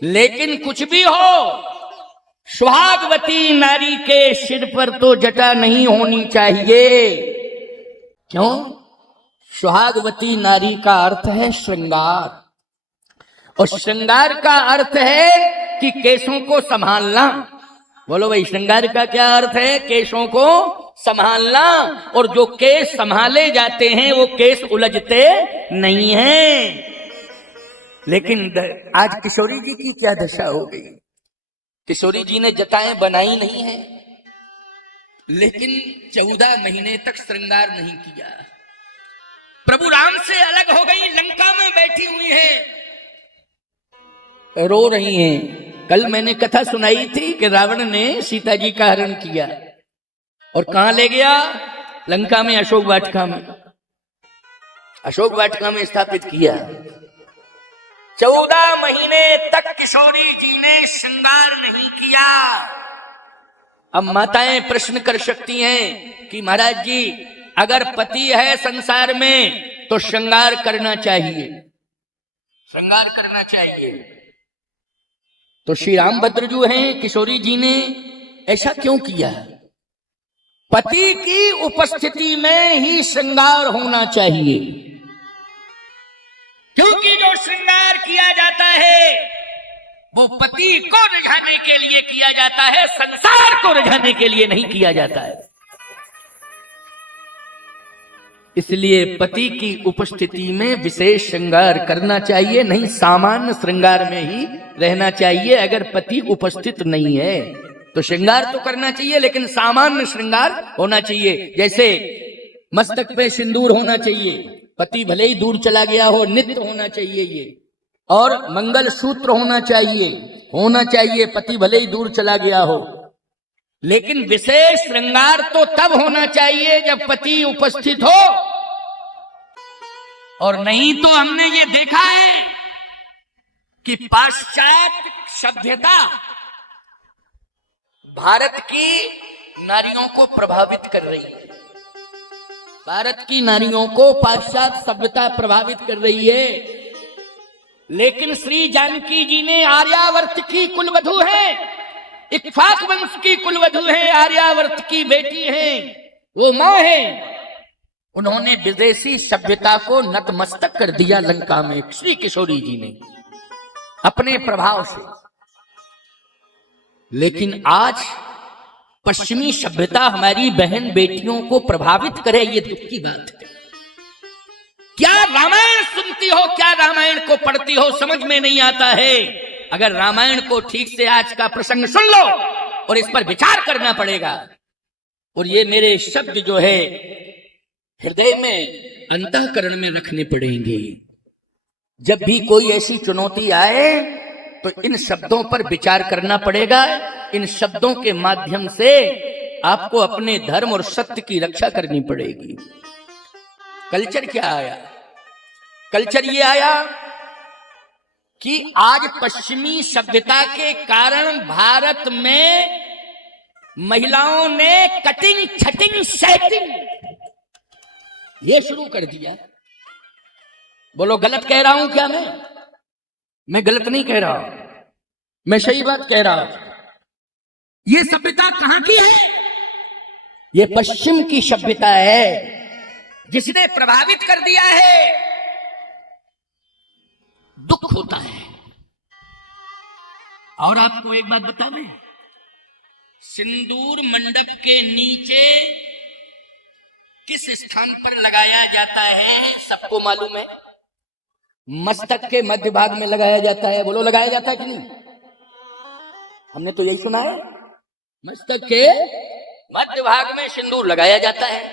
लेकिन कुछ भी हो, सुहागवती नारी के सिर पर तो जटा नहीं होनी चाहिए। क्यों? सुहागवती नारी का अर्थ है श्रृंगार, और श्रृंगार का अर्थ है कि केशों को संभालना। बोलो भाई, श्रृंगार का क्या अर्थ है? केशों को संभालना। और जो केश संभाले जाते हैं वो केश उलझते नहीं हैं। लेकिन आज किशोरी जी की क्या दशा हो गई? किशोरी जी ने जटाएं बनाई नहीं है, लेकिन 14 महीने तक श्रृंगार नहीं किया। प्रभु राम से अलग हो गई, लंका में बैठी हुई हैं, रो रही हैं। कल मैंने कथा सुनाई थी कि रावण ने सीता जी का हरण किया और कहां ले गया? लंका में, अशोक वाटिका में। अशोक वाटिका में स्थापित किया। 14 महीने तक किशोरी जी ने श्रृंगार नहीं किया। अब माताएं प्रश्न कर सकती हैं कि महाराज जी, अगर पति है संसार में तो श्रृंगार करना चाहिए, श्रृंगार करना चाहिए। तो श्री रामभद्र जो हैं, किशोरी जी ने ऐसा क्यों किया? पति की उपस्थिति में ही श्रृंगार होना चाहिए, क्योंकि जो श्रृंगार किया जाता है वो पति को रिझाने के लिए किया जाता है, संसार को रिझाने के लिए नहीं किया जाता है। इसलिए पति की उपस्थिति में विशेष श्रृंगार करना चाहिए, नहीं सामान्य श्रृंगार में ही रहना चाहिए। अगर पति उपस्थित नहीं है तो श्रृंगार तो करना चाहिए, लेकिन सामान्य श्रृंगार होना चाहिए। जैसे मस्तक पे सिंदूर होना चाहिए, पति भले ही दूर चला गया हो, नित्य होना चाहिए ये। और मंगल सूत्र होना चाहिए, पति भले ही दूर चला गया हो। लेकिन विशेष श्रृंगार तो तब होना चाहिए जब पति उपस्थित हो। और नहीं तो हमने ये देखा है कि पाश्चात्य सभ्यता भारत की नारियों को प्रभावित कर रही है। भारत की नारियों को पाश्चात्य सभ्यता प्रभावित कर रही है। लेकिन श्री जानकी जी ने आर्यावर्त की कुलवधू है, इक्ष्वाक वंश की कुलवधू है, आर्यावर्त की बेटी है, वो मां है। उन्होंने विदेशी सभ्यता को नतमस्तक कर दिया लंका में, श्री किशोरी जी ने अपने प्रभाव से। लेकिन आज पश्चिमी सभ्यता हमारी बहन बेटियों को प्रभावित करे, ये दुख की बात है। क्या रामायण सुनती हो, क्या रामायण को पढ़ती हो, समझ में नहीं आता है। अगर रामायण को ठीक से आज का प्रसंग सुन लो और इस पर विचार करना पड़ेगा। और ये मेरे शब्द जो है हृदय में, अंतःकरण में रखने पड़ेंगे। जब भी कोई ऐसी चुनौती आए तो इन शब्दों पर विचार करना पड़ेगा। इन शब्दों के माध्यम से आपको अपने धर्म और सत्य की रक्षा करनी पड़ेगी। कल्चर क्या आया? कल्चर ये आया कि आज पश्चिमी सभ्यता के कारण भारत में महिलाओं ने कटिंग, छटिंग, सेटिंग ये शुरू कर दिया। बोलो, गलत कह रहा हूं क्या? मैं गलत नहीं कह रहा, मैं सही बात कह रहा हूं। ये सभ्यता कहां की है? ये पश्चिम की सभ्यता है, जिसने प्रभावित कर दिया है। दुख होता है। और आपको एक बात बता दें, सिंदूर मंडप के नीचे किस स्थान पर लगाया जाता है सबको मालूम है? मस्तक के मध्य भाग में लगाया जाता है। बोलो, लगाया जाता है कि नहीं? हमने तो यही सुना है, मस्तक के मध्य भाग में सिंदूर लगाया जाता है।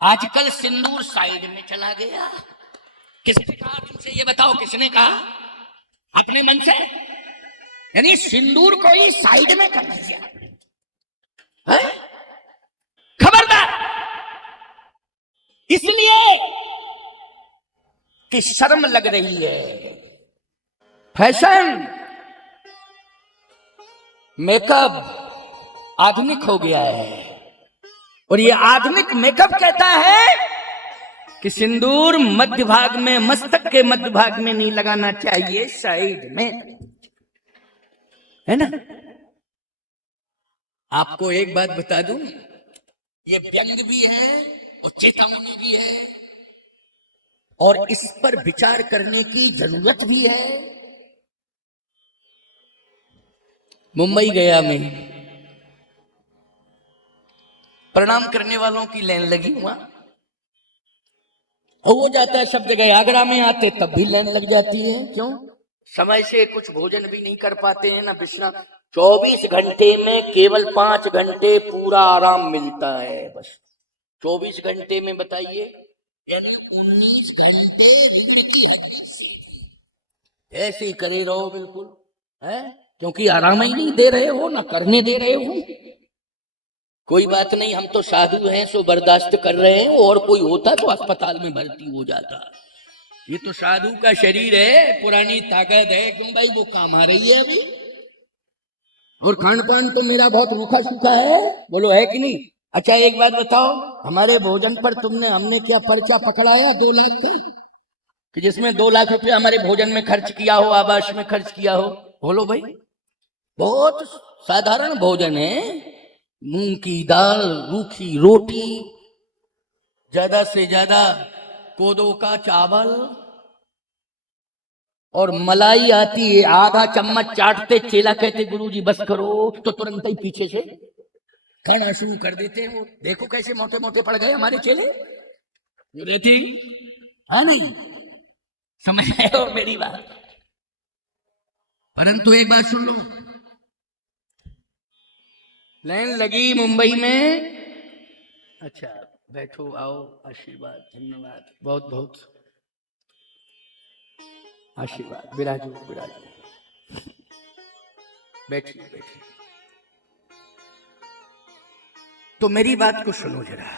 आजकल सिंदूर साइड में चला गया। किसने कहा तुमसे? ये बताओ, किसने कहा? अपने मन से? यानी सिंदूर को ही साइड में कर दिया। खबरदार! इसलिए कि शर्म लग रही है। फैशन, मेकअप आधुनिक हो गया है। और ये आधुनिक मेकअप कहता है कि सिंदूर मध्य भाग में, मस्तक के मध्य भाग में नहीं लगाना चाहिए, साइड में, है ना। आपको एक बात बता दूं, ये व्यंग भी है और चेतावनी भी है, और इस पर विचार करने की जरूरत भी है। मुंबई गया मैं, प्रणाम करने वालों की लाइन लगी हुआ, हो जाता है सब जगह। आगरा में आते तब भी लाइन लग जाती है। क्यों? समय से कुछ भोजन भी नहीं कर पाते हैं ना विश्राम। 24 घंटे में केवल 5 घंटे पूरा आराम मिलता है बस। 24 घंटे में बताइए, यानी 19 घंटे रीढ़ की हड्डी सीधी ऐसे ही करे रहो बिल्कुल, है, क्योंकि आराम ही नहीं दे रहे हो, ना करने दे रहे हो। कोई बात नहीं, हम तो साधु हैं सो बर्दाश्त कर रहे हैं, और कोई होता तो अस्पताल में भर्ती हो जाता। ये तो साधु का शरीर है, पुरानी ताकत है, क्यों भाई, वो काम आ रही है अभी। और खान पान तो मेरा बहुत रूखा सूखा है, बोलो है कि नहीं। अच्छा एक बात बताओ, हमारे भोजन पर हमने क्या पर्चा पकड़ाया 2 लाख का, कि जिसमें 2 लाख रुपया हमारे भोजन में खर्च किया हो, आवास में खर्च किया हो। बोलो भाई, बहुत साधारण भोजन है, मूंग की दाल, रूखी रोटी, ज्यादा से ज्यादा कोदो का चावल, और मलाई आती है, आधा चम्मच चाटते चेला कहते गुरुजी बस करो, तो तुरंत ही पीछे से खाना शुरू कर देते हैं। वो देखो कैसे मोटे मोटे पड़ गए हमारे चेले, थी है नहीं, समझ रहे हो मेरी बात। परंतु एक बात सुन लो, लाइन लगी मुंबई में, अच्छा बैठो, आओ, आशीर्वाद, धन्यवाद, बहुत बहुत आशीर्वाद, विराजो विराजो, बैठिए बैठिए। तो मेरी बात को सुनो जरा,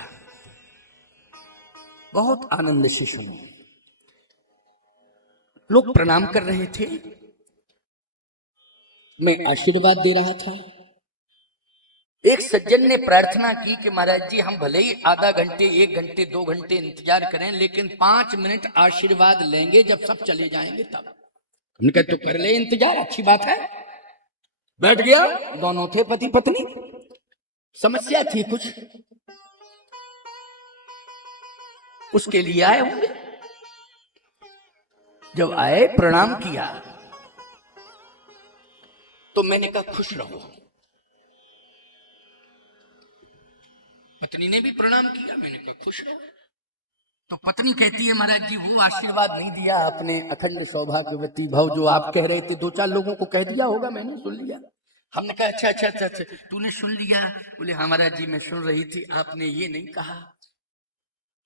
बहुत आनंद से सुनो। लोग प्रणाम कर रहे थे, मैं आशीर्वाद दे रहा था। एक सज्जन ने प्रार्थना की कि महाराज जी, हम भले ही आधा घंटे, 1 घंटे, 2 घंटे इंतजार करें, लेकिन 5 मिनट आशीर्वाद लेंगे जब सब चले जाएंगे तब। हमने कहा तो कर ले इंतजार, अच्छी बात है। बैठ गया, दोनों थे पति पत्नी, समस्या थी कुछ, उसके लिए आए होंगे। जब आए, प्रणाम किया, तो मैंने कहा खुश रहो। पत्नी ने भी प्रणाम किया, मैंने कहा खुश रहो। तो पत्नी कहती है महाराज जी, वो आशीर्वाद नहीं दिया आपने, अखंड सौभाग्यवती भव, जो आप कह रहे थे 2-4 लोगों को कह दिया होगा, मैंने सुन लिया। हमने कहा अच्छा अच्छा अच्छा अच्छा, तूने सुन लिया? बोले हाँ महाराज जी, मैं सुन रही थी, आपने ये नहीं कहा।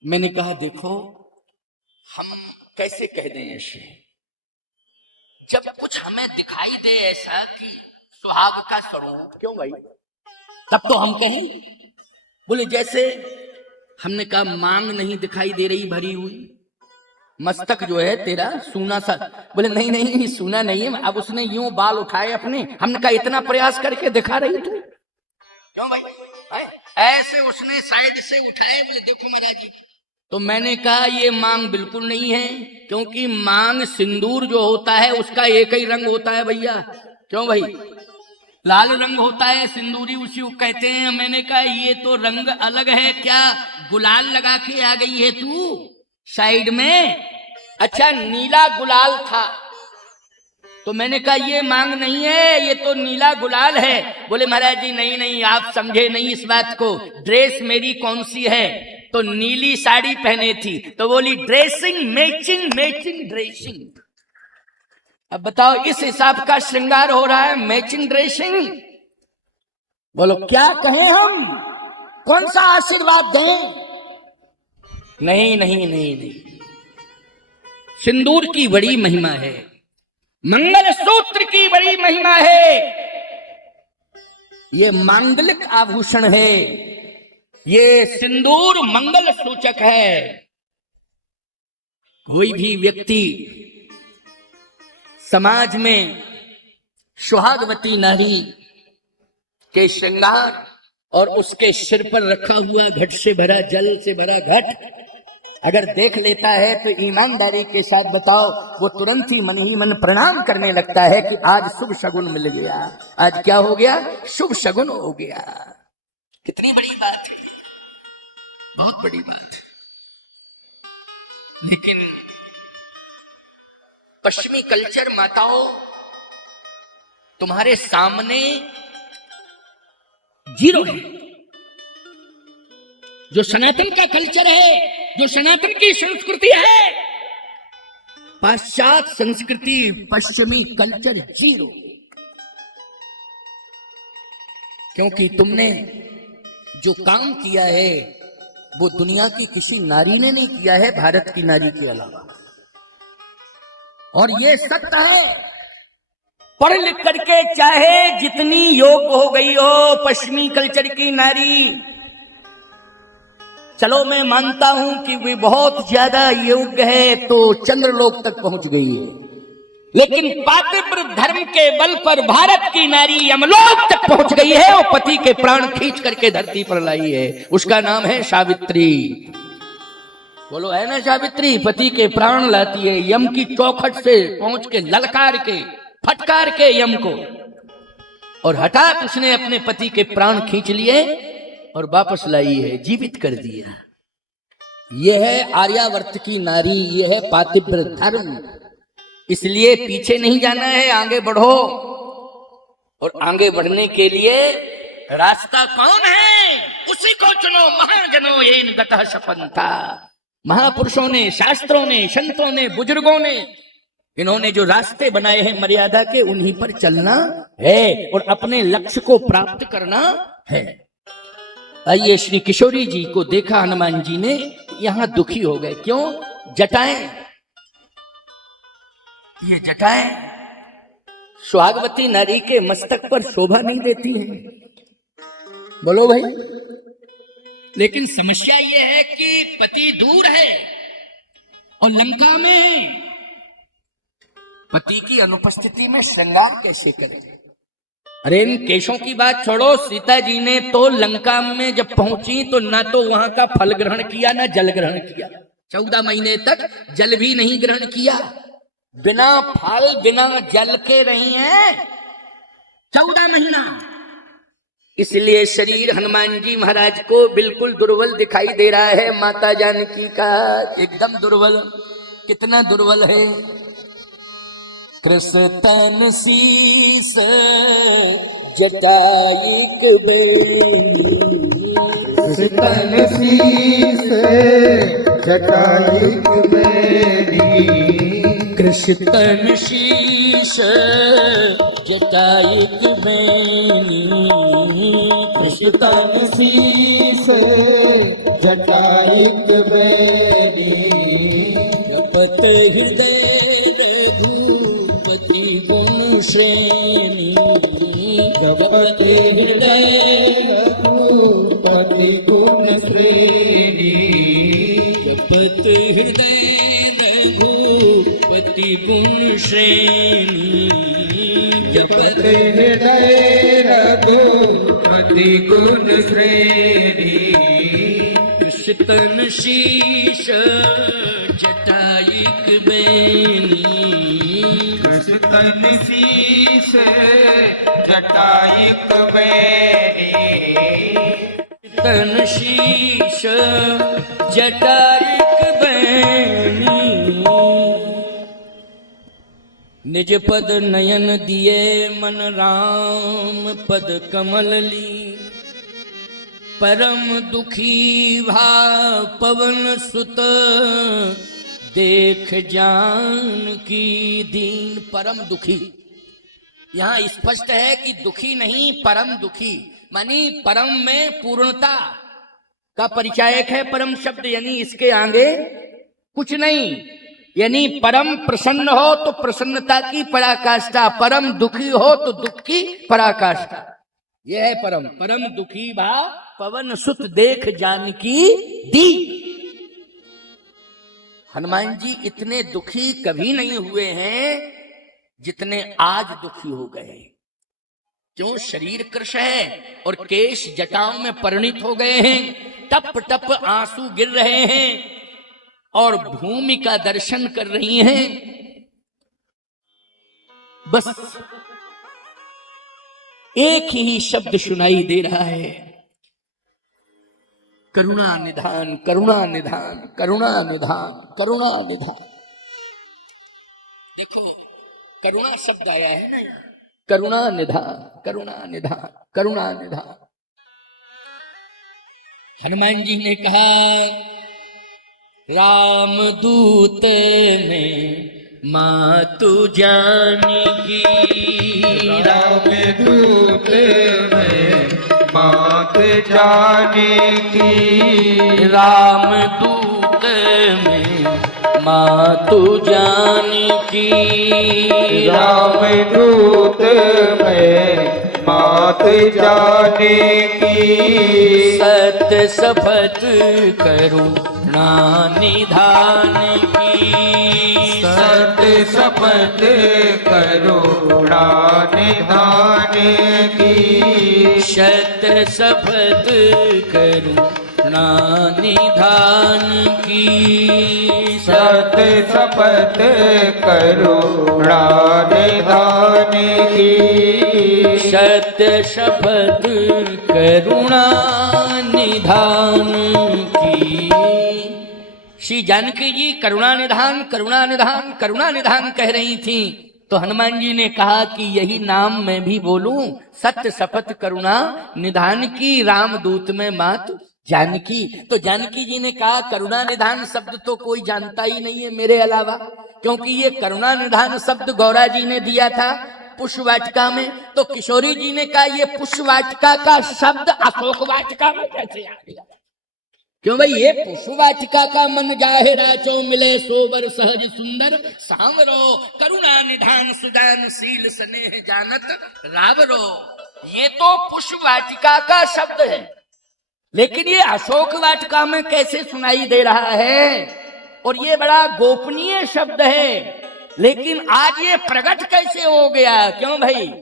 मैंने कहा देखो, हम कैसे कह दें ऐसे, जब कुछ हमें दिखाई दे ऐसा कि सुहाग का स्वरूप, क्यों भाई, तब तो हम कहें। बोले जैसे हमने कहा मांग नहीं दिखाई दे रही भरी हुई, मस्तक जो है तेरा सूना सा। बोले नहीं नहीं सूना नहीं है। अब उसने यूं बाल उठाए अपने, हमने कहा इतना प्रयास करके दिखा रही तू, क्यों भाई है? ऐसे उसने साइड से उठाए, बोले देखो महाराज जी। तो मैंने कहा ये मांग बिल्कुल नहीं है, क्योंकि मांग सिंदूर जो होता है उसका एक ही रंग होता है भैया, क्यों भाई, लाल रंग होता है सिंदूरी, उसी को कहते हैं। मैंने कहा ये तो रंग अलग है, क्या गुलाल लगा के आ गई है तू साइड में? अच्छा नीला गुलाल था, तो मैंने कहा ये मांग नहीं है, ये तो नीला गुलाल है। बोले महाराज जी नहीं नहीं, आप समझे नहीं इस बात को। ड्रेस मेरी कौन सी है? तो नीली साड़ी पहने थी, तो बोली ड्रेसिंग मैचिंग, मैचिंग ड्रेसिंग। अब बताओ, इस हिसाब का श्रृंगार हो रहा है, मैचिंग ड्रेसिंग। बोलो क्या कहें हम, कौन सा आशीर्वाद दें? नहीं नहीं नहीं नहीं, सिंदूर की बड़ी महिमा है, मंगल सूत्र की बड़ी महिमा है, ये मांगलिक आभूषण है, ये सिंदूर मंगल सूचक है। कोई भी व्यक्ति समाज में सुहागवती नारी के श्रृंगार और उसके सिर पर रखा हुआ घट से भरा, जल से भरा घट, अगर देख लेता है तो ईमानदारी के साथ बताओ, वो तुरंत ही मन प्रणाम करने लगता है कि आज शुभ शगुन मिल गया, आज क्या हो गया, शुभ शगुन हो गया। कितनी बड़ी बात है, बहुत बड़ी बात है। लेकिन पश्चिमी कल्चर माताओं तुम्हारे सामने जीरो है। जो सनातन का कल्चर है, जो सनातन की संस्कृति है, पाश्चात्य संस्कृति, पश्चिमी कल्चर जीरो। क्योंकि तुमने जो काम किया है वो दुनिया की किसी नारी ने नहीं किया है, भारत की नारी के अलावा। और ये सत्य है, पढ़ लिख करके चाहे जितनी योग्य हो गई हो पश्चिमी कल्चर की नारी, चलो मैं मानता हूं कि वे बहुत ज्यादा योग्य है तो चंद्रलोक तक पहुंच गई है, लेकिन पातिव्र धर्म के बल पर भारत की नारी यमलोक तक पहुंच गई है और पति के प्राण खींच करके धरती पर लाई है। उसका नाम है सावित्री। बोलो है ना सावित्री, पति के प्राण लाती है, यम की चौखट से पहुंच के ललकार के फटकार के यम को, और हठात उसने अपने पति के प्राण खींच लिए और वापस लाई है, जीवित कर दिया। यह है आर्यावर्त की नारी, यह है पातिव्र धर्म। इसलिए पीछे नहीं जाना है, आगे बढ़ो। और आगे बढ़ने के लिए रास्ता कौन है, उसी को चुनो। महाजनो येन गतः शपन्था। महापुरुषों ने, शास्त्रों ने, संतों ने, बुजुर्गों ने, इन्होंने जो रास्ते बनाए हैं मर्यादा के, उन्हीं पर चलना है और अपने लक्ष्य को प्राप्त करना है। आइए, श्री किशोरी जी को देखा हनुमान जी ने, यहां दुखी हो गए। क्यों? जटाएं, ये जटाएं सुहागवती नारी के मस्तक पर शोभा नहीं देती हैं। बोलो भाई। लेकिन समस्या ये है कि पति दूर है और लंका में पति की अनुपस्थिति में श्रृंगार कैसे करें? अरे इन केशों की बात छोड़ो, सीता जी ने तो लंका में जब पहुंची तो ना तो वहां का फल ग्रहण किया, ना जल ग्रहण किया। 14 महीने तक जल भी नहीं ग्रहण किया, बिना फल बिना जल के रही हैं 14 महीना। इसलिए शरीर हनुमान जी महाराज को बिल्कुल दुर्बल दिखाई दे रहा है। माता जानकी का एकदम दुर्बल। कितना दुर्बल है? कृष्ण शीस जटाइक बेनी, कृष्ण शीस जटाइक बेनी, कृष्ण शीस जटाइक बेनी, कृष्ण शीस जटाइक बेनी, जपत हृदय गुण श्रेणी, जपत हृदय रघुपति गुण श्रेणी, जपत हृदय रघुपति गुण श्रेणी, जपत हृदय रघुपति गुण श्रेणी, कृष्ण शीश जटाइक बेनी, कृष्ण शीस जटाइक बेनी, कृष्ण शीश जटाइक बेनी, निज पद नयन दिए मन राम पद कमल ली, परम दुखी भा पवन सुत देख जान की दीन। परम दुखी, यहां स्पष्ट है कि दुखी नहीं, परम दुखी, मानी परम में पूर्णता का परिचायक है परम शब्द, यानी इसके आगे कुछ नहीं। यानी परम प्रसन्न हो तो प्रसन्नता की पराकाष्ठा, परम दुखी हो तो दुख की पराकाष्ठा। यह है परम। परम दुखी भा पवन सुत देख जानकी दी। हनुमान जी इतने दुखी कभी नहीं हुए हैं जितने आज दुखी हो गए। क्यों? शरीर कृश है और केश जटाओं में परिणित हो गए हैं, टप टप आंसू गिर रहे हैं। और भूमि का दर्शन कर रही हैं। बस एक ही शब्द सुनाई दे रहा है, करुणा निधान, करुणा निधान, करुणा निधान, करुणा निधान। देखो करुणा शब्द आया है ना, करुणा निधान, करुणा निधान, करुणा निधान। हनुमान जी ने कहा, राम दूत ने मातु जानकी, राम दूत में मात जानकी, राम दूत में मातु जानकी, राम दूत में मात जानकी, सत्य शपथ करुणा निधान की, सत्य शपथ करुणा निधान की, सत्य शपथ करुणा निधान की, सत्य शपथ करुणा निधान की, सत्य शपथ करुणा निधान की। श्री जानकी जी करुणा निधान, करुणा निधान, करुणा निधान कह रही थी, तो हनुमान जी ने कहा कि यही नाम मैं भी बोलूं, सत्य शपथ करुणा निधान की, रामदूत में मात जानकी। तो जानकी जी ने कहा करुणा निधान शब्द तो कोई जानता ही नहीं है मेरे अलावा, क्योंकि ये करुणा निधान शब्द गौरा जी ने दिया था पुष्प वाटिका में। तो किशोरी जी ने कहा ये पुष्प वाटिका का शब्द अशोक वाटिका में कैसे आ गया? क्यों भाई, ये पुष्प वाटिका का मन जाहे राचो मिले सोबर सहज सुंदर सांवरो, करुणा निधान सुजानशील स्नेह जानत रावरो। ये तो पुष्प वाटिका का शब्द है, लेकिन ये अशोक वाटिका में कैसे सुनाई दे रहा है? और ये बड़ा गोपनीय शब्द है, लेकिन आज ये प्रकट कैसे हो गया? क्यों भाई,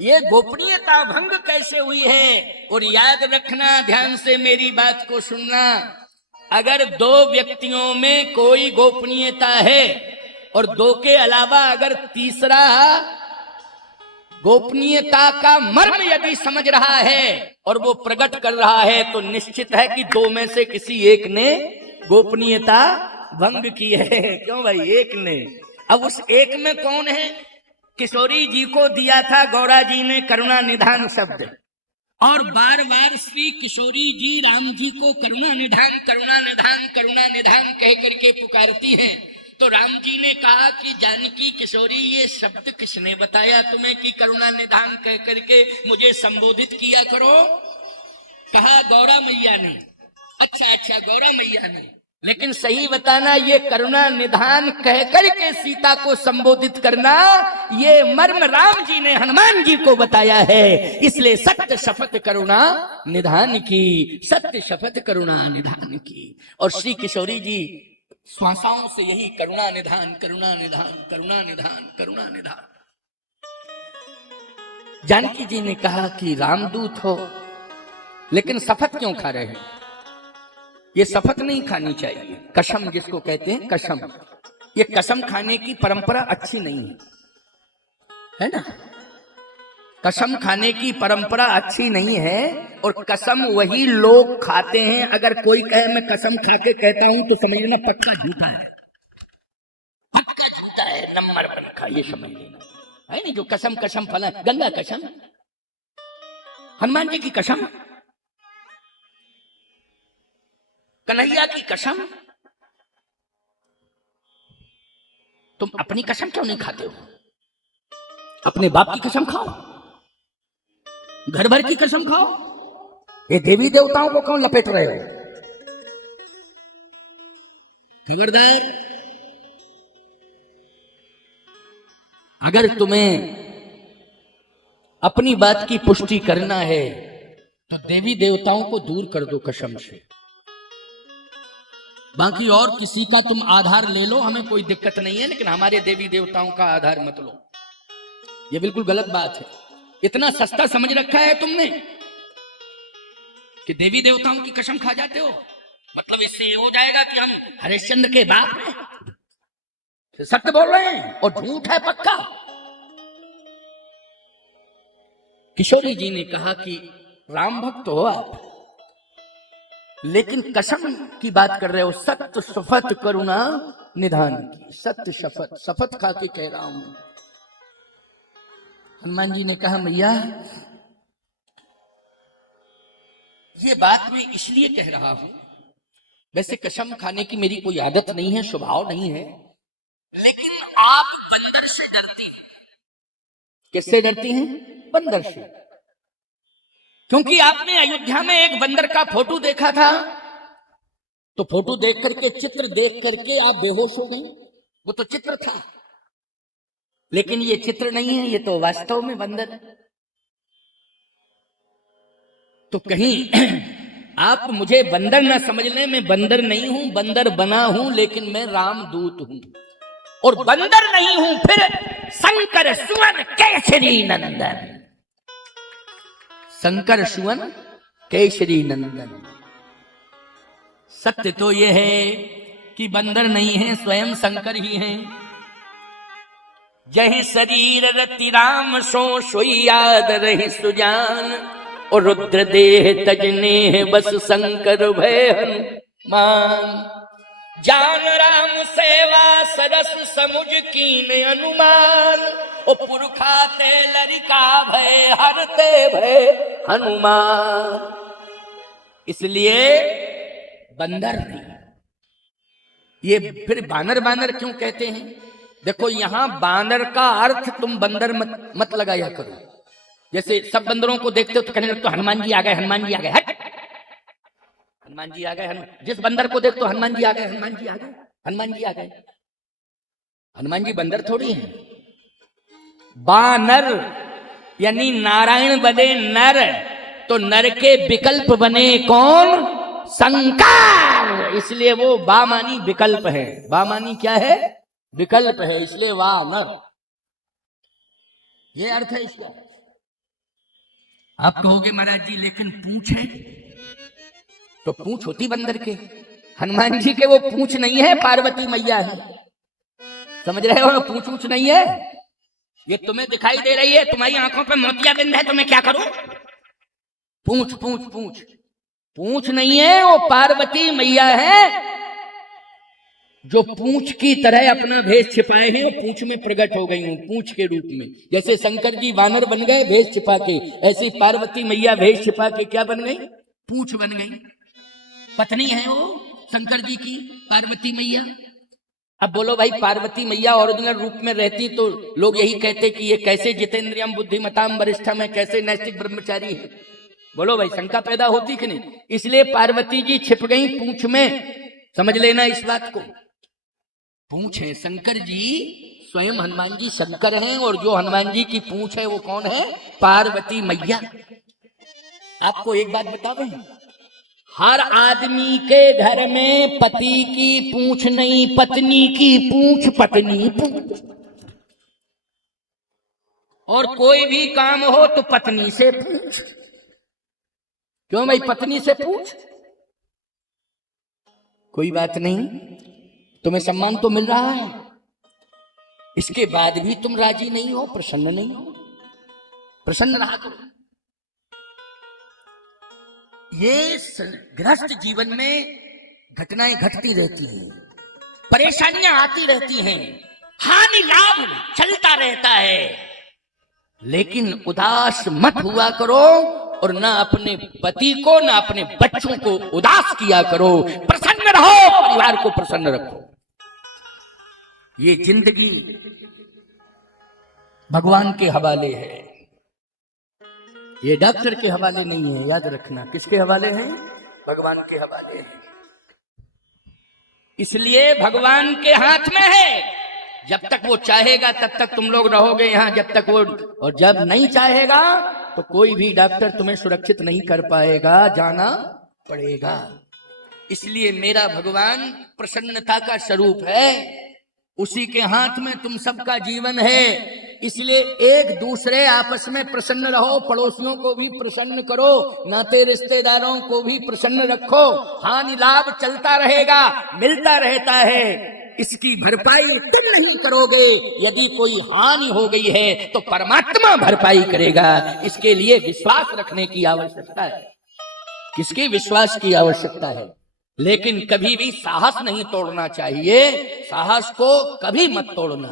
ये गोपनीयता भंग कैसे हुई है? और याद रखना, ध्यान से मेरी बात को सुनना, अगर दो व्यक्तियों में कोई गोपनीयता है और दो के अलावा अगर तीसरा गोपनीयता का मर्म यदि समझ रहा है और वो प्रकट कर रहा है, तो निश्चित है कि दो में से किसी एक ने गोपनीयता भंग की है। क्यों भाई, एक ने। अब उस एक में कौन है? किशोरी जी को दिया था गौरा जी ने करुणा निधान शब्द, और बार बार श्री किशोरी जी राम जी को करुणा निधान, करुणा निधान, करुणा निधान कह करके पुकारती हैं। तो राम जी ने कहा कि जानकी किशोरी, ये शब्द किसने बताया तुम्हें कि करुणा निधान कह करके मुझे संबोधित किया करो? कहा गौरा मैया ने। अच्छा गौरा मैया ने, लेकिन सही बताना, ये करुणा निधान कह करके सीता को संबोधित करना, ये मर्म राम जी ने हनुमान जी को बताया है। इसलिए सत्य शपथ करुणा निधान की, सत्य शपथ करुणा निधान की। और श्री किशोरी जी श्वासाओं से यही करुणा निधान, करुणा निधान, करुणा निधान, करुणा निधान। जानकी जी ने कहा कि रामदूत हो, लेकिन शपथ क्यों खा रहे हैं? ये शपथ नहीं खानी चाहिए, कसम जिसको कहते हैं कसम। ये कसम खाने की परंपरा अच्छी नहीं है ना? कसम खाने की परंपरा अच्छी नहीं है, और कसम वही लोग खाते हैं। अगर कोई कहे मैं कसम खा के कहता हूं तो समझ लेना पक्का झूठा है, पक्का झूठा है, नंबर वन का, ये समझ लेना है नहीं। जो कसम कसम फला, गंगा कसम, हनुमान जी की कसम, कन्हैया की कसम, तुम अपनी कसम क्यों नहीं खाते हो? अपने बाप की कसम खाओ, घर भर की कसम खाओ। ये देवी देवताओं को क्यों लपेट रहे हो? खबरदार, अगर तुम्हें अपनी बात की पुष्टि करना है तो देवी देवताओं को दूर कर दो कसम से। बाकी और किसी का तुम आधार ले लो, हमें कोई दिक्कत नहीं है, लेकिन हमारे देवी देवताओं का आधार मत लो। ये बिल्कुल गलत बात है। इतना सस्ता समझ रखा है तुमने कि देवी देवताओं की कसम खा जाते हो। मतलब इससे ये हो जाएगा कि हम हरिश्चंद्र के बाप हैं, तो सत्य बोल रहे हैं और झूठ है पक्का। किशोरी जी ने कहा कि राम भक्त हो आप, लेकिन कसम की बात कर रहे हो, सत्य शपथ करुणा निधान की, सत्य शपथ, शपथ खा के कह रहा हूं। हनुमान जी ने कहा मैया ये बात मैं इसलिए कह रहा हूं, वैसे कसम खाने की मेरी कोई आदत नहीं है, स्वभाव नहीं है, लेकिन आप बंदर से डरती हैं। किससे डरती हैं? बंदर से। क्योंकि आपने अयोध्या में एक बंदर का फोटो देखा था, तो फोटो देख करके, चित्र देख करके आप बेहोश हो गई। वो तो चित्र था, लेकिन ये चित्र नहीं है, ये तो वास्तव में बंदर है। तो कहीं आप मुझे बंदर ना समझ लें, मैं बंदर नहीं हूं, बंदर बना हूं, लेकिन मैं रामदूत हूं। और बंदर नहीं हूं, फिर शंकर सुवन केसरी नंदन, शंकर सुवन केसरी नंदन। सत्य तो यह है कि बंदर नहीं है, स्वयं शंकर ही हैं। जहि शरीर रति राम सो सोई याद रही सुजान, और रुद्र देह तजने बस शंकर भय हनुमान। जान राम सेवा सरस समुझ कीन अनुमान, ओ पुरखा ते लरिका भय हरते भय हनुमान। इसलिए बंदर नहीं। ये फिर बानर बानर क्यों कहते हैं? देखो यहां बानर का अर्थ तुम बंदर मत लगाया करो। जैसे सब बंदरों को देखते हो तो कहने लगते तो हनुमान जी आ गए, हनुमान जी आ गए, हट हनुमान जी आ गए। जिस बंदर को देखते हो हनुमान जी आ गए, हनुमान जी आ गए, हनुमान जी आ गए। हनुमान जी बंदर थोड़ी हैं। बानर यानी नारायण बने नर, तो नर के विकल्प बने कौन? शंकर। इसलिए वो बामानी विकल्प है। बामानी क्या है? विकल्प है, इसलिए वानर। ये अर्थ है इसका। आप कहोगे महाराज जी लेकिन पूंछ है, तो पूंछ होती बंदर के। हनुमान जी के वो पूंछ नहीं है, पार्वती मैया है। समझ रहे हो? पूंछ पूंछ नहीं है। ये तुम्हें दिखाई दे रही है, तुम्हारी आंखों पे मोतियाबिंद है, तो मैं क्या करूं? पूंछ पूंछ पूंछ पूंछ नहीं है, वो पार्वती मैया है जो पूंछ की तरह अपना भेष छिपाए हैं और पूंछ में प्रकट हो गई हूं, पूंछ के रूप में। जैसे शंकर जी वानर बन गए भेष छिपा के, ऐसी पार्वती मैया भेष छिपा के क्या बन गई? पूंछ बन गई। पत्नी है वो शंकर जी की, पार्वती मैया। अब बोलो भाई, पार्वती मैया ओरिजिनल रूप में रहती तो लोग यही कहते कि ये कैसे जितेंद्रियम बुद्धिमताम वरिष्ठम है, कैसे नैष्ठिक ब्रह्मचारी है। बोलो भाई, शंका पैदा होती कि नहीं? इसलिए पार्वती जी छिप गई पूंछ में। समझ लेना इस बात को। पूंछ है शंकर जी, स्वयं हनुमान जी शंकर हैं, और जो हनुमान जी की पूंछ है वो कौन है? पार्वती मैया। आपको एक बात बता दें, हर आदमी के घर में पति की पूंछ नहीं, पत्नी की पूंछ, पत्नी पूंछ। और कोई भी काम हो तो पत्नी से पूछ। क्यों भाई? पत्नी से पूछ। कोई बात नहीं, तुम्हें सम्मान तो मिल रहा है, इसके बाद भी तुम राजी नहीं हो, प्रसन्न नहीं हो। प्रसन्न रहा करो। ये गृहस्थ जीवन में घटनाएं घटती रहती हैं, परेशानियां आती रहती हैं, हानि लाभ चलता रहता है, लेकिन उदास मत हुआ करो और ना अपने पति को ना अपने बच्चों को उदास किया करो। प्रसन्न रहो, परिवार को प्रसन्न रखो। ये जिंदगी भगवान के हवाले है, ये डॉक्टर के हवाले नहीं है। याद रखना, किसके हवाले है? भगवान के हवाले है। इसलिए भगवान के हाथ में है। जब तक वो चाहेगा तब तक तुम लोग रहोगे यहां, जब तक वो, और जब नहीं चाहेगा तो कोई भी डॉक्टर तुम्हें सुरक्षित नहीं कर पाएगा, जाना पड़ेगा। इसलिए मेरा भगवान प्रसन्नता का स्वरूप है, उसी के हाथ में तुम सबका जीवन है। इसलिए एक दूसरे आपस में प्रसन्न रहो, पड़ोसियों को भी प्रसन्न करो, नाते रिश्तेदारों को भी प्रसन्न रखो। हानि लाभ चलता रहेगा, मिलता रहता है, इसकी भरपाई तुम नहीं करोगे। यदि कोई हानि हो गई है तो परमात्मा भरपाई करेगा। इसके लिए विश्वास रखने की आवश्यकता है। किसकी विश्वास की आवश्यकता है? लेकिन कभी भी साहस नहीं तोड़ना चाहिए। साहस को कभी मत तोड़ना।